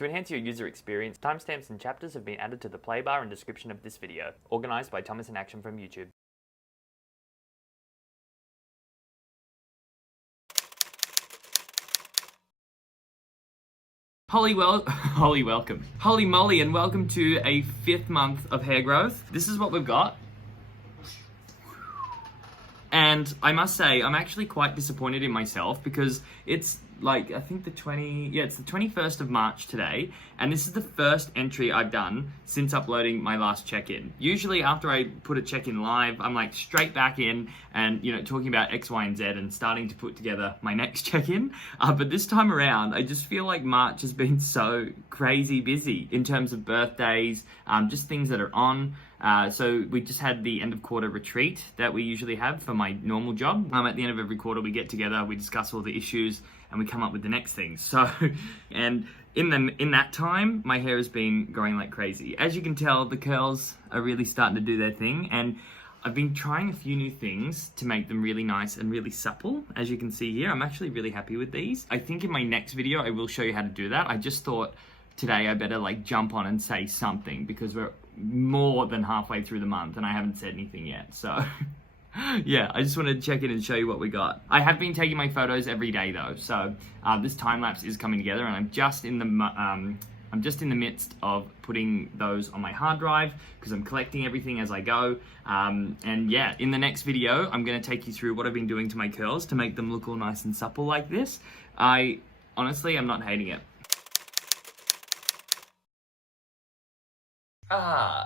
To enhance your user experience, timestamps and chapters have been added to the play bar and description of this video, organised by Thomas in Action from YouTube. Holy moly, and welcome to a 5th month of hair growth. This is what we've got. And I must say, I'm actually quite disappointed in myself because it's like, I think it's the 21st of March today, and this is the first entry I've done since uploading my last check-in. Usually after I put a check-in live, I'm like straight back in and, talking about X, Y, and Z and starting to put together my next check-in. But this time around, I just feel like March has been so crazy busy in terms of birthdays, just things that are on. So we just had the end of quarter retreat that we usually have for my normal job. At the end of every quarter, we get together, we discuss all the issues, and we come up with the next thing. So, and in that time, my hair has been growing like crazy. As you can tell, the curls are really starting to do their thing, and I've been trying a few new things to make them really nice and really supple. As you can see here, I'm actually really happy with these. I think in my next video, I will show you how to do that. I just thought today I better like jump on and say something because we're more than halfway through the month and I haven't said anything yet. So yeah, I just wanted to check in and show you what we got. I have been taking my photos every day though. So this time lapse is coming together, and I'm just in the midst of putting those on my hard drive because I'm collecting everything as I go. And yeah, in the next video, I'm going to take you through what I've been doing to my curls to make them look all nice and supple like this. I honestly am not hating it.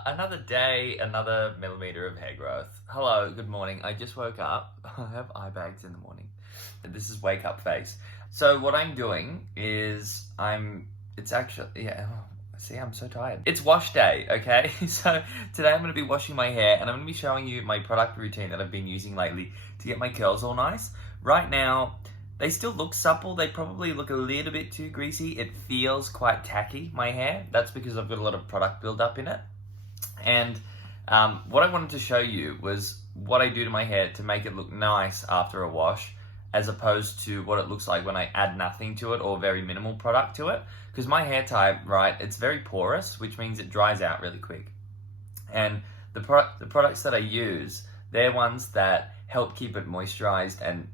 Another day, another millimeter of hair growth. Hello, good morning. I just woke up. I have eye bags in the morning. This is wake up face. So what I'm doing is it's actually, see, I'm so tired. It's wash day, okay? So today I'm going to be washing my hair and I'm going to be showing you my product routine that I've been using lately to get my curls all nice. Right now, they still look supple. They probably look a little bit too greasy. It feels quite tacky, my hair. That's because I've got a lot of product buildup in it. And what I wanted to show you was what I do to my hair to make it look nice after a wash, as opposed to what it looks like when I add nothing to it or very minimal product to it. Because my hair type, right, it's very porous, which means it dries out really quick. And the products that I use, they're ones that help keep it moisturized and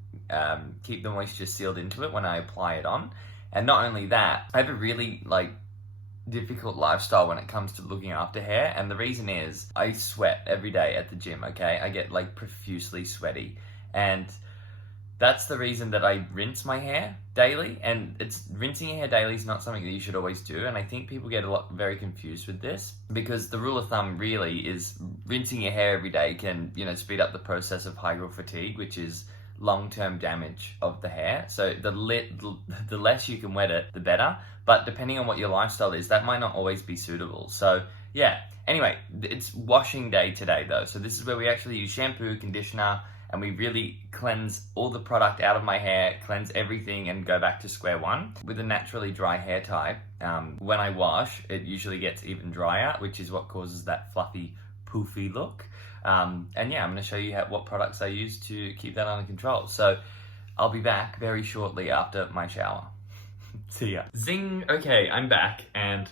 keep the moisture sealed into it when I apply it on. And not only that, I have a really difficult lifestyle when it comes to looking after hair, and the reason is I sweat every day at the gym, okay? I get profusely sweaty, and that's the reason that I rinse my hair daily. And rinsing your hair daily is not something that you should always do, and I think people get very confused with this, because the rule of thumb really is rinsing your hair every day can speed up the process of hydral fatigue, which is long-term damage of the hair. So the less you can wet it, the better. But depending on what your lifestyle is, that might not always be suitable. So yeah, anyway, it's washing day today though. So this is where we actually use shampoo, conditioner, and we really cleanse all the product out of my hair, cleanse everything, and go back to square one. With a naturally dry hair type, when I wash, it usually gets even drier, which is what causes that fluffy, poofy look. And yeah, I'm going to show you what products I use to keep that under control. So I'll be back very shortly after my shower. See ya. Zing! Okay, I'm back, and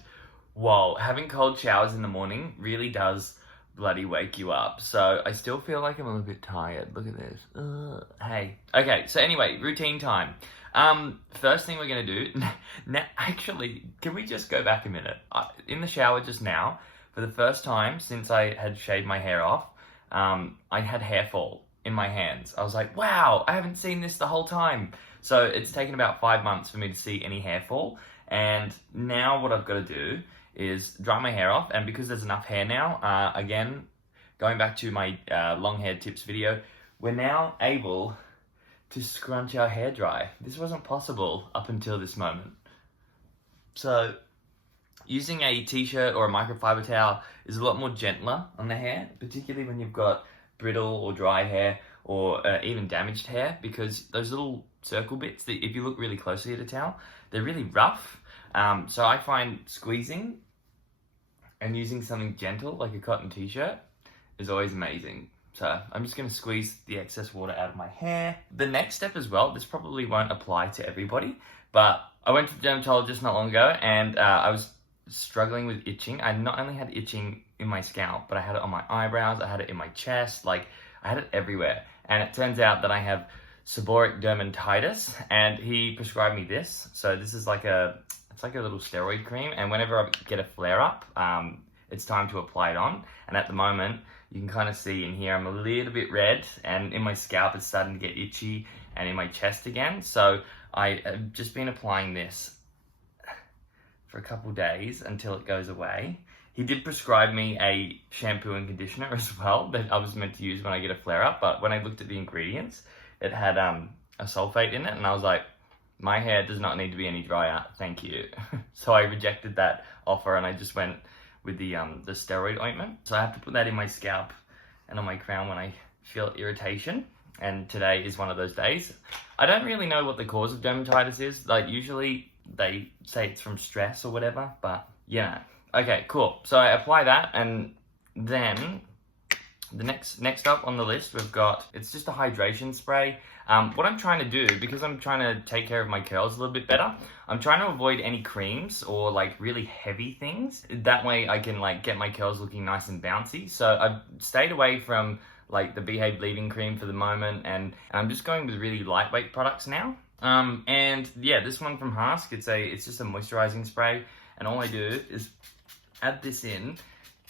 whoa, having cold showers in the morning really does bloody wake you up. So I still feel like I'm a little bit tired. Look at this. Hey. Okay, so anyway, routine time. First thing we're going to do, now, actually, can we just go back a minute? In the shower just now, for the first time since I had shaved my hair off, I had hair fall in my hands. I was like, wow, I haven't seen this the whole time. So it's taken about 5 months for me to see any hair fall. And now what I've got to do is dry my hair off. And because there's enough hair now, again, going back to my long hair tips video, we're now able to scrunch our hair dry. This wasn't possible up until this moment. So using a t-shirt or a microfiber towel is a lot more gentler on the hair, particularly when you've got brittle or dry hair or even damaged hair, because those little circle bits, that if you look really closely at a towel, they're really rough. So I find squeezing and using something gentle like a cotton t-shirt is always amazing. So I'm just going to squeeze the excess water out of my hair. The next step as well, this probably won't apply to everybody, but I went to the dermatologist not long ago, and I was struggling with itching. I not only had itching in my scalp, but I had it on my eyebrows, I had it in my chest, like I had it everywhere. And it turns out that I have seborrheic dermatitis, and he prescribed me this. So this is like it's like a little steroid cream, and whenever I get a flare up, it's time to apply it on. And at the moment, you can kind of see in here, I'm a little bit red, and in my scalp, it's starting to get itchy, and in my chest again. So I have just been applying this for a couple days until it goes away. He did prescribe me a shampoo and conditioner as well that I was meant to use when I get a flare-up, but when I looked at the ingredients, it had a sulfate in it, and I was like, my hair does not need to be any drier, thank you. So I rejected that offer, and I just went with the steroid ointment. So I have to put that in my scalp and on my crown when I feel irritation, and today is one of those days. I don't really know what the cause of dermatitis is. Like, usually they say it's from stress or whatever, but yeah. Okay, cool. So I apply that, and then the next up on the list, we've got, it's just a hydration spray. What I'm trying to do, because I'm trying to take care of my curls a little bit better, I'm trying to avoid any creams or like really heavy things. That way I can like get my curls looking nice and bouncy. So I've stayed away from like the Behave leave-in cream for the moment, and I'm just going with really lightweight products now. And yeah, this one from Hask, it's just a moisturizing spray, and all I do is add this in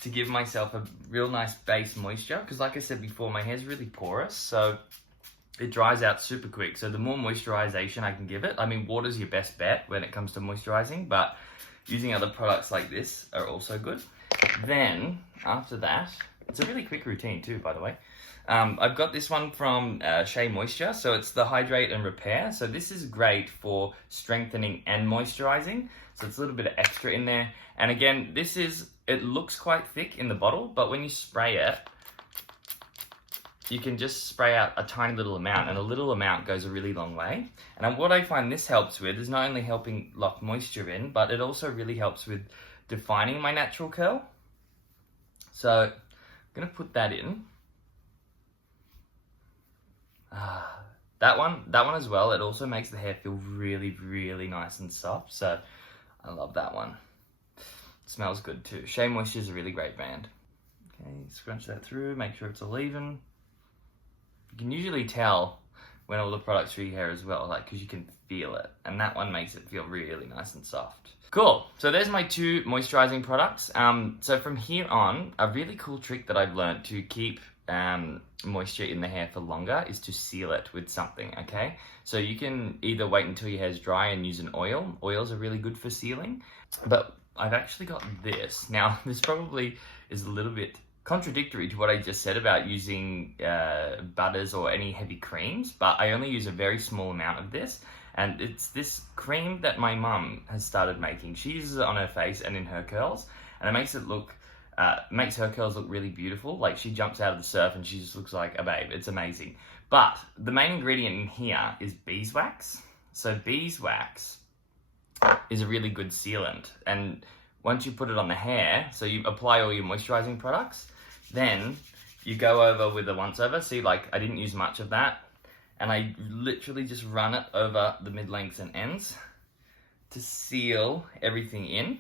to give myself a real nice base moisture, because like I said before, my hair's really porous, so it dries out super quick. So the more moisturization I can give it, I mean, water's your best bet when it comes to moisturizing, but using other products like this are also good. Then after that, it's a really quick routine too, by the way. I've got this one from Shea Moisture, so it's the Hydrate and Repair. So this is great for strengthening and moisturizing. So it's a little bit of extra in there. And again, it looks quite thick in the bottle, but when you spray it, you can just spray out a tiny little amount, and a little amount goes a really long way. And what I find this helps with is not only helping lock moisture in, but it also really helps with defining my natural curl. So I'm gonna put that in. That one as well, it also makes the hair feel really, really nice and soft. So I love that one. It smells good too. Shea Moisture is a really great brand. Okay, scrunch that through, make sure it's all even. You can usually tell when all the products through your hair as well, like, because you can feel it. And that one makes it feel really nice and soft. Cool, so there's my 2 moisturizing products. So from here on, a really cool trick that I've learned to keep moisture in the hair for longer is to seal it with something, okay? So you can either wait until your hair's dry and use an oil. Oils are really good for sealing, but I've actually got this. Now, this probably is a little bit contradictory to what I just said about using butters or any heavy creams, but I only use a very small amount of this, and it's this cream that my mum has started making. She uses it on her face and in her curls, and it makes it look makes her curls look really beautiful. Like, she jumps out of the surf and she just looks like a babe. It's amazing. But the main ingredient in here is beeswax. So beeswax is a really good sealant. And once you put it on the hair, so you apply all your moisturizing products, then you go over with a once over. See, like, I didn't use much of that. And I literally just run it over the mid-lengths and ends to seal everything in.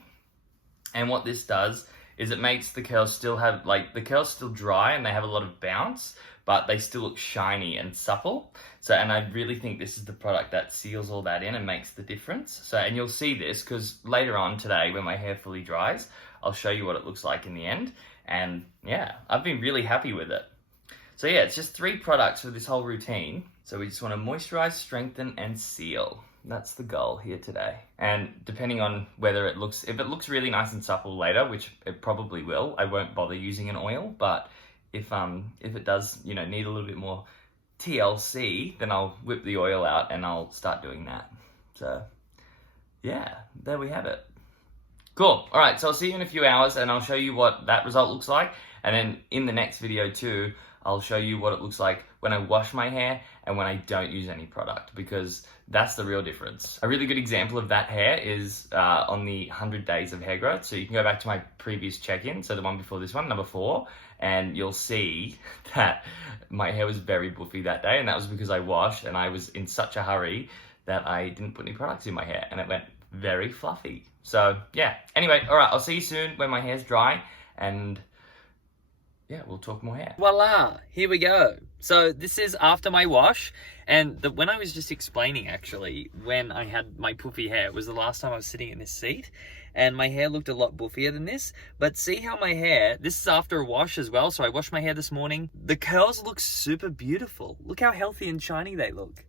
And what this does is it makes the curls still have, like, the curls still dry and they have a lot of bounce, but they still look shiny and supple. So, and I really think this is the product that seals all that in and makes the difference. So, and you'll see this because later on today, when my hair fully dries, I'll show you what it looks like in the end. And yeah, I've been really happy with it. So yeah, it's just 3 products for this whole routine. So we just want to moisturize, strengthen, and seal. That's the goal here today. And depending on whether it looks, if it looks really nice and supple later, which it probably will, I won't bother using an oil. But if it does, you know, need a little bit more TLC, then I'll whip the oil out and I'll start doing that. So yeah, there we have it. Cool. All right, so I'll see you in a few hours and I'll show you what that result looks like. And then in the next video too, I'll show you what it looks like when I wash my hair and when I don't use any product, because that's the real difference. A really good example of that hair is on the 100 days of hair growth. So you can go back to my previous check-in, so the one before this one, number 4, and you'll see that my hair was very buffy that day, and that was because I washed and I was in such a hurry that I didn't put any products in my hair, and it went very fluffy. So yeah, anyway, all right, I'll see you soon when my hair's dry, and yeah, we'll talk more hair. Voila, here we go. So this is after my wash, and when I was just explaining, actually, when I had my poofy hair, it was the last time I was sitting in this seat, and my hair looked a lot buffier than this. But see how my hair, this is after a wash as well, so I washed my hair this morning. The curls look super beautiful. Look how healthy and shiny they look.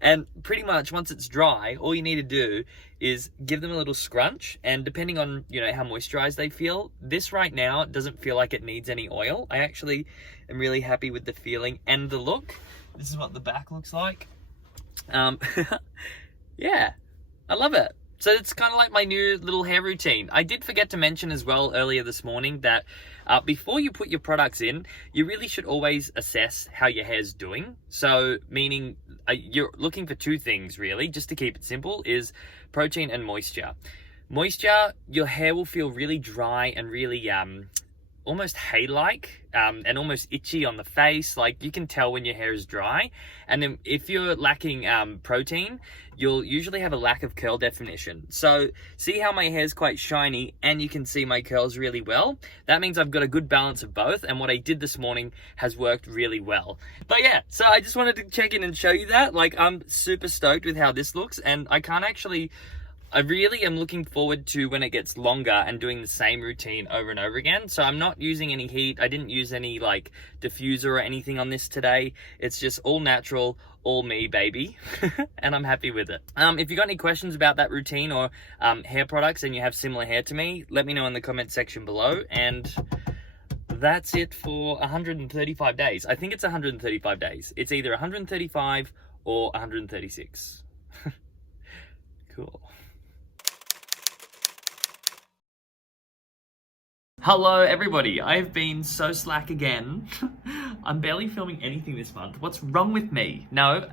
And pretty much once it's dry, all you need to do is give them a little scrunch, and depending on, you know, how moisturized they feel, this right now doesn't feel like it needs any oil. I actually am really happy with the feeling and the look. This is what the back looks like. Yeah, I love it. So it's kind of like my new little hair routine. I did forget to mention as well earlier this morning that before you put your products in, you really should always assess how your hair's doing. So meaning you're looking for two things really, just to keep it simple, is protein and moisture. Moisture, your hair will feel really dry and really almost hay-like and almost itchy on the face. Like you can tell when your hair is dry. And then if you're lacking protein, you'll usually have a lack of curl definition. So see how my hair's quite shiny and you can see my curls really well? That means I've got a good balance of both, and what I did this morning has worked really well. But yeah, so I just wanted to check in and show you that. Like, I'm super stoked with how this looks, and I really am looking forward to when it gets longer and doing the same routine over and over again. So I'm not using any heat. I didn't use any like diffuser or anything on this today. It's just all natural, all me, baby. And I'm happy with it. If you got any questions about that routine or hair products and you have similar hair to me, let me know in the comment section below. And that's it for 135 days. I think it's 135 days. It's either 135 or 136. Cool. Hello everybody, I've been so slack again. I'm barely filming anything this month. What's wrong with me? No,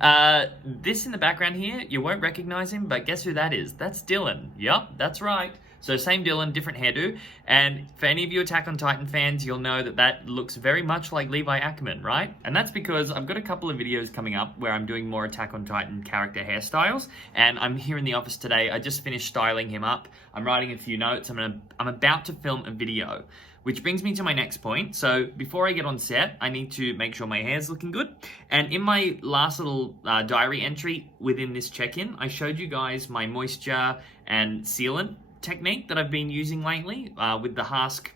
this in the background here, you won't recognize him, but guess who that is? That's Dylan. Yup, that's right. So same Dylan, different hairdo. And for any of you Attack on Titan fans, you'll know that that looks very much like Levi Ackerman, right? And that's because I've got a couple of videos coming up where I'm doing more Attack on Titan character hairstyles. And I'm here in the office today. I just finished styling him up. I'm writing a few notes. I'm about to film a video. Which brings me to my next point. So before I get on set, I need to make sure my hair's looking good. And in my last little diary entry within this check-in, I showed you guys my moisture and sealant technique that I've been using lately with the Hask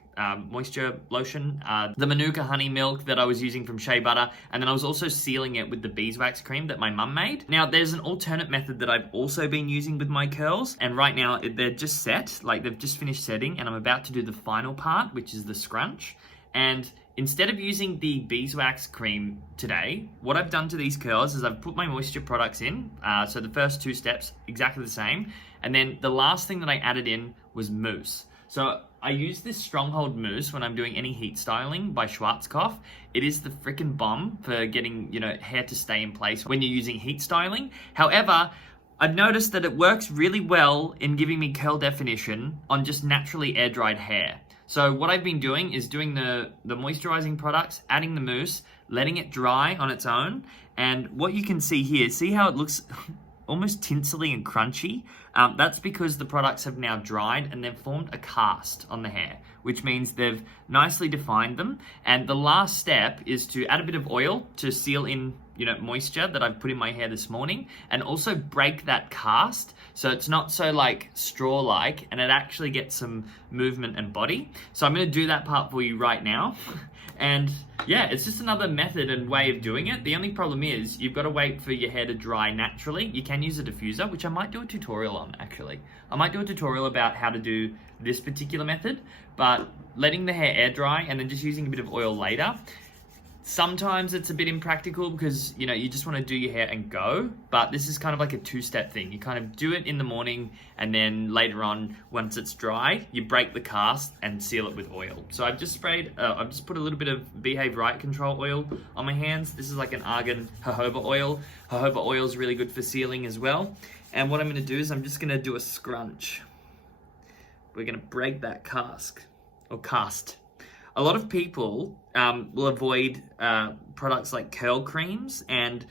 moisture lotion, the Manuka honey milk that I was using from Shea Butter, and then I was also sealing it with the beeswax cream that my mum made. Now there's an alternate method that I've also been using with my curls, and right now they're just set, like they've just finished setting, and I'm about to do the final part, which is the scrunch. And instead of using the beeswax cream today, what I've done to these curls is I've put my moisture products in, so the first two steps exactly the same, and then the last thing that I added in was mousse. So I use this Stronghold mousse when I'm doing any heat styling by Schwarzkopf. It is the freaking bomb for getting, you know, hair to stay in place when you're using heat styling. However, I've noticed that it works really well in giving me curl definition on just naturally air-dried hair. So what I've been doing is doing the moisturizing products, adding the mousse, letting it dry on its own. And what you can see here, see how it looks almost tinsely and crunchy? That's because the products have now dried and they've formed a cast on the hair, which means they've nicely defined them. And the last step is to add a bit of oil to seal in, you know, moisture that I've put in my hair this morning, and also break that cast so it's not so like straw-like and it actually gets some movement and body. So I'm going to do that part for you right now. And yeah, it's just another method and way of doing it. The only problem is you've got to wait for your hair to dry naturally. You can use a diffuser, which I might do a tutorial on actually. I might do a tutorial about how to do this particular method, but letting the hair air dry and then just using a bit of oil later. Sometimes it's a bit impractical because, you know, you just want to do your hair and go, but this is kind of like a two-step thing. You kind of do it in the morning, and then later on, once it's dry, you break the cast and seal it with oil. So I've just I've just put a little bit of Behave Right Control oil on my hands. This is like an argan jojoba oil. Jojoba oil is really good for sealing as well. And what I'm going to do is I'm just going to do a scrunch. We're going to break that cast. A lot of people will avoid products like curl creams and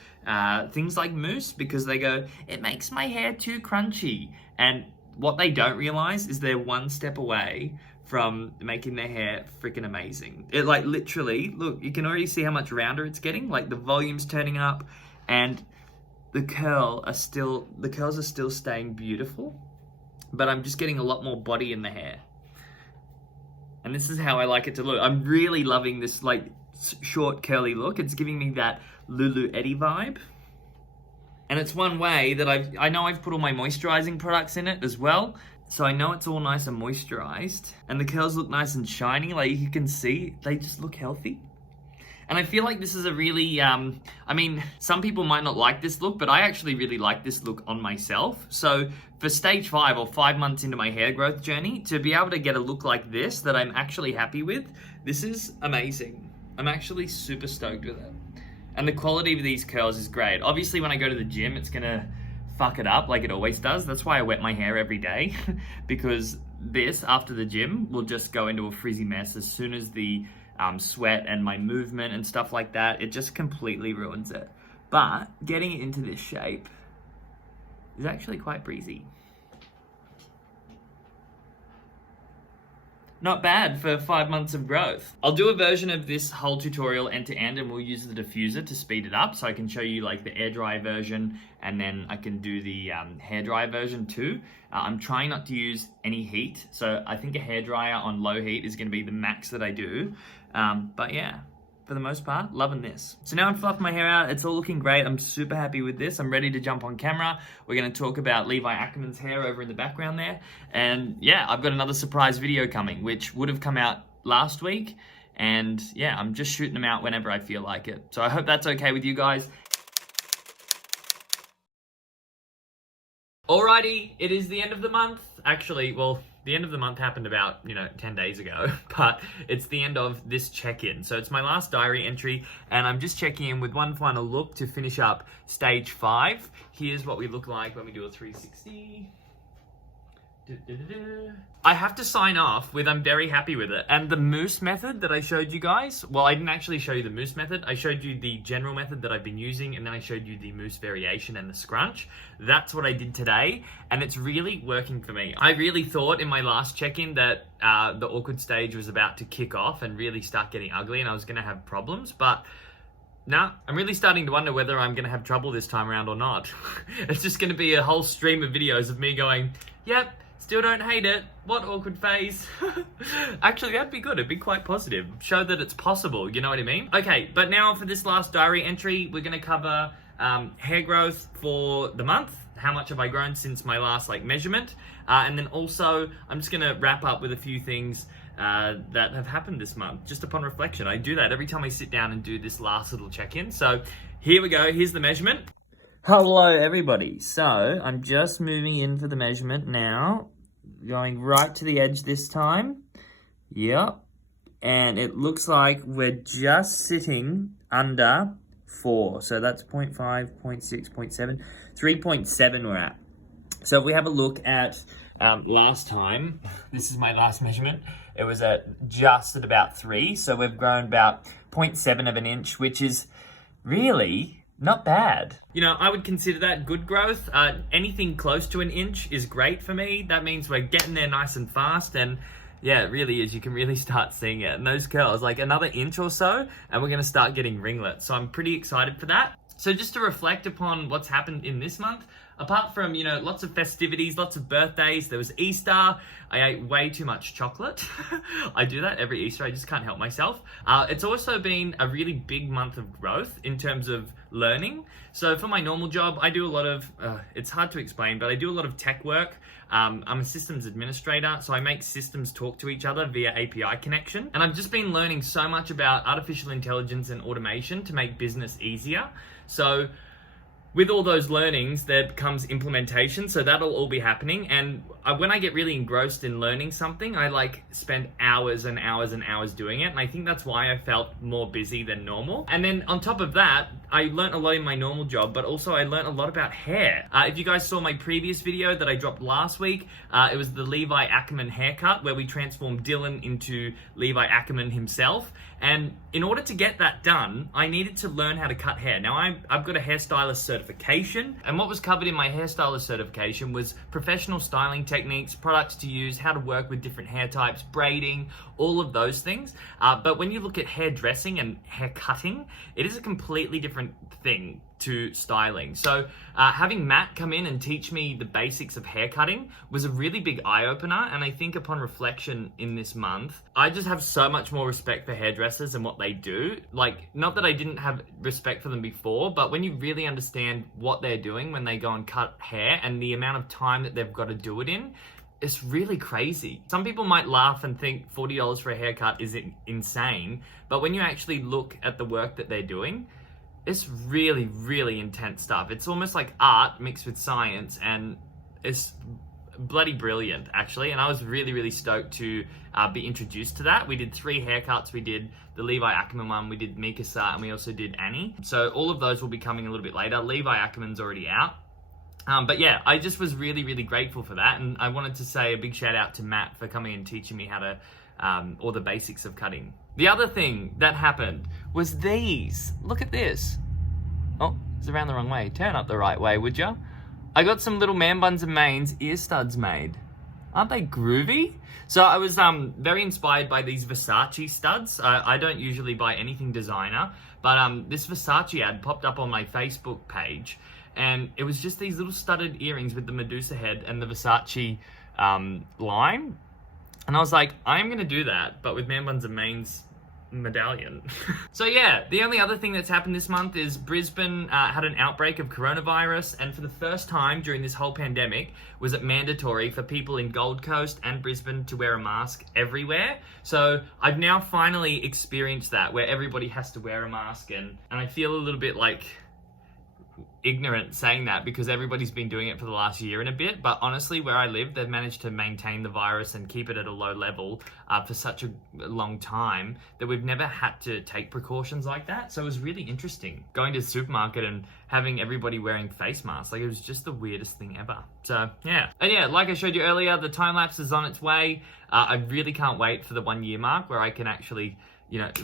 things like mousse because they go, it makes my hair too crunchy. And what they don't realize is they're one step away from making their hair freaking amazing. It like literally, look, you can already see how much rounder it's getting. Like the volume's turning up and the curls are still staying beautiful, but I'm just getting a lot more body in the hair. And this is how I like it to look. I'm really loving this like short curly look. It's giving me that Lulu Eddie vibe. And it's one way that I know I've put all my moisturizing products in it as well. So I know it's all nice and moisturized. And the curls look nice and shiny. Like you can see, they just look healthy. And I feel like this is a really, I mean, some people might not like this look, but I actually really like this look on myself. So for stage 5 or 5 months into my hair growth journey, to be able to get a look like this that I'm actually happy with, this is amazing. I'm actually super stoked with it. And the quality of these curls is great. Obviously, when I go to the gym, it's gonna fuck it up like it always does. That's why I wet my hair every day, because this, after the gym, will just go into a frizzy mess as soon as the sweat and my movement and stuff like that, it just completely ruins it. But getting it into this shape is actually quite breezy. Not bad for 5 months of growth. I'll do a version of this whole tutorial end to end and we'll use the diffuser to speed it up so I can show you like the air dry version and then I can do the hair dry version too. I'm trying not to use any heat, so I think a hair dryer on low heat is gonna be the max that I do. But yeah, for the most part, loving this. So now I've fluffed my hair out. It's all looking great. I'm super happy with this. I'm ready to jump on camera. We're going to talk about Levi Ackerman's hair over in the background there. And yeah, I've got another surprise video coming, which would have come out last week. And yeah, I'm just shooting them out whenever I feel like it. So I hope that's okay with you guys. Alrighty, it is the end of the month. Actually, well, the end of the month happened about, 10 days ago, but it's the end of this check-in. So it's my last diary entry, and I'm just checking in with one final look to finish up stage 5. Here's what we look like when we do a 360. I have to sign off with I'm very happy with it. And the mousse method that I showed you guys, well, I didn't actually show you the mousse method. I showed you the general method that I've been using, and then I showed you the mousse variation and the scrunch. That's what I did today, and it's really working for me. I really thought in my last check-in that the awkward stage was about to kick off and really start getting ugly and I was gonna have problems, but nah, I'm really starting to wonder whether I'm gonna have trouble this time around or not. It's just gonna be a whole stream of videos of me going, yep, still don't hate it. What awkward phase. Actually, that'd be good. It'd be quite positive. Show that it's possible, you know what I mean? Okay, but now for this last diary entry, we're gonna cover hair growth for the month. How much have I grown since my last measurement? And then also, I'm just gonna wrap up with a few things that have happened this month, just upon reflection. I do that every time I sit down and do this last little check-in. So here we go, here's the measurement. Hello everybody. So I'm just moving in for the measurement now. Going right to the edge this time. Yep. And it looks like we're just sitting under 4. So that's 0.5, 0.6, 0.7, 3.7 we're at. So if we have a look at last time, this is my last measurement, it was just at about 3. So we've grown about 0.7 of an inch, which is really not bad. I would consider that good growth. Anything close to an inch is great for me. That means we're getting there nice and fast, and yeah, it really is. You can really start seeing it. And those curls, like another inch or so, and we're gonna start getting ringlets. So I'm pretty excited for that. So just to reflect upon what's happened in this month, apart from, lots of festivities, lots of birthdays, there was Easter. I ate way too much chocolate. I do that every Easter, I just can't help myself. It's also been a really big month of growth in terms of learning. So for my normal job, I do a lot of, it's hard to explain, but I do a lot of tech work. I'm a systems administrator, so I make systems talk to each other via API connection. And I've just been learning so much about artificial intelligence and automation to make business easier. So with all those learnings, there comes implementation. So that'll all be happening. And when I get really engrossed in learning something, I like spend hours and hours and hours doing it. And I think that's why I felt more busy than normal. And then on top of that, I learned a lot in my normal job, but also I learned a lot about hair. If you guys saw my previous video that I dropped last week, it was the Levi Ackerman haircut where we transformed Dylan into Levi Ackerman himself. And in order to get that done, I needed to learn how to cut hair. Now, I've got a hairstylist certification, and what was covered in my hairstylist certification was professional styling techniques, products to use, how to work with different hair types, braiding, all of those things. But when you look at hair dressing and hair cutting, it is a completely different thing to styling. So having Matt come in and teach me the basics of hair cutting was a really big eye-opener, and I think upon reflection in this month, I just have so much more respect for hairdressers and what they do. Like, not that I didn't have respect for them before, but when you really understand what they're doing when they go and cut hair and the amount of time that they've got to do it in, it's really crazy. Some people might laugh and think $40 for a haircut is insane, but when you actually look at the work that they're doing, it's really, really intense stuff. It's almost like art mixed with science, and it's bloody brilliant, actually. And I was really, really stoked to be introduced to that. We did 3 haircuts. We did the Levi Ackerman one, we did Mikasa, and we also did Annie. So all of those will be coming a little bit later. Levi Ackerman's already out. But yeah, I just was really, really grateful for that. And I wanted to say a big shout out to Matt for coming and teaching me how to, all the basics of cutting. The other thing that happened was these. Look at this. Oh, it's around the wrong way. Turn up the right way, would ya? I got some little man buns and mains ear studs made. Aren't they groovy? So I was very inspired by these Versace studs. I don't usually buy anything designer, but this Versace ad popped up on my Facebook page, and it was just these little studded earrings with the Medusa head and the Versace line. And I was like, I'm gonna do that, but with man buns and mains medallion. So yeah, the only other thing that's happened this month is Brisbane had an outbreak of coronavirus, and for the first time during this whole pandemic was it mandatory for people in Gold Coast and Brisbane to wear a mask everywhere. So I've now finally experienced that, where everybody has to wear a mask, and I feel a little bit like ignorant saying that because everybody's been doing it for the last year and a bit, but honestly, where I live, they've managed to maintain the virus and keep it at a low level for such a long time that we've never had to take precautions like that. So it was really interesting going to the supermarket and having everybody wearing face masks. Like, it was just the weirdest thing ever. So yeah, and yeah, like I showed you earlier, the time lapse is on its way. I really can't wait for the 1 year mark where I can actually,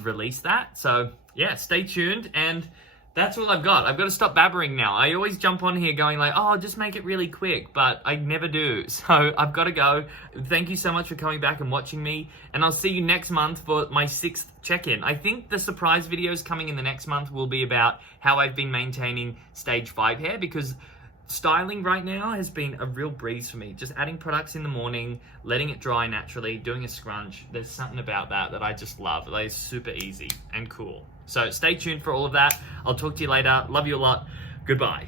release that. So yeah, stay tuned. And that's all I've got. I've got to stop babbering now. I always jump on here going like, oh, just make it really quick, but I never do. So I've got to go. Thank you so much for coming back and watching me, and I'll see you next month for my 6th check-in. I think the surprise videos coming in the next month will be about how I've been maintaining stage 5 hair, because styling right now has been a real breeze for me. Just adding products in the morning, letting it dry naturally, doing a scrunch. There's something about that I just love. Like, it's super easy and cool. So stay tuned for all of that. I'll talk to you later. Love you a lot. Goodbye.